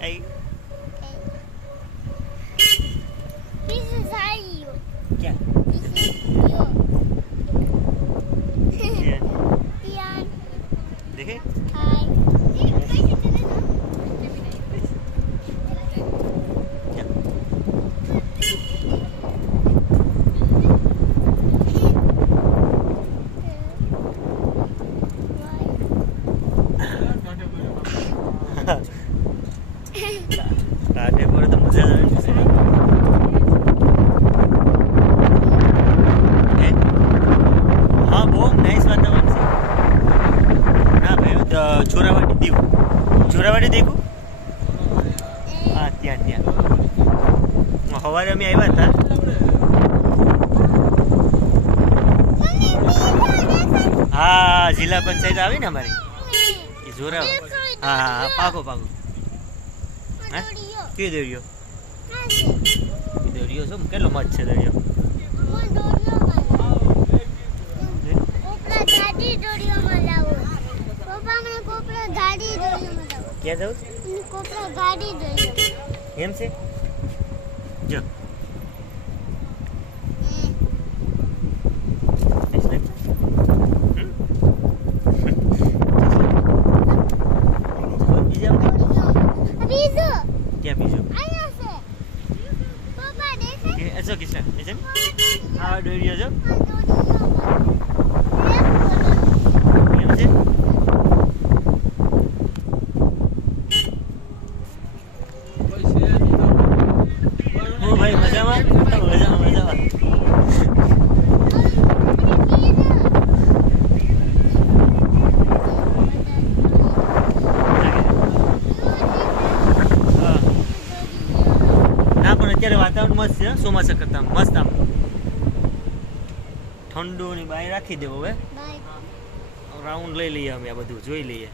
Ấy. This is you. क्या? This is you. ये Tian. देखे? Hi. क्या? કાઢે પર તો મજા જ આવે છે. હે? હા બહુ નાઇસ વાતાવરણ છે. ના ભાઈ ચોરાવાડી દીવ. ચોરાવાડી દેખું? હા ત્યાં ત્યાં. સવારે અમે આવ્યા હતા. હા જિલ્લા પંચાયત આવી ને અમારી એ જોરાવા. હા હા પાકો પાકો. હા કયો દોર્યો? દોર્યો છો કેટલો મસ્ત છે દોર્યો. ક્યાં જાઉં? એમ છે જો ક્યાં બીજું એસો કિશન એસે હા દોર્યો છો એમ છે. હું ભાઈ મજામાં મજામાં મજામાં. ના પણ અત્યારે વાતાવરણ મસ્ત છે ચોમાસા કરતા મસ્ત આમ ઠંડુ ની બાય રાખી દેવો હવે રાઉન્ડ લઈ લઈએ અમે આ બધું જોઈ લઈએ.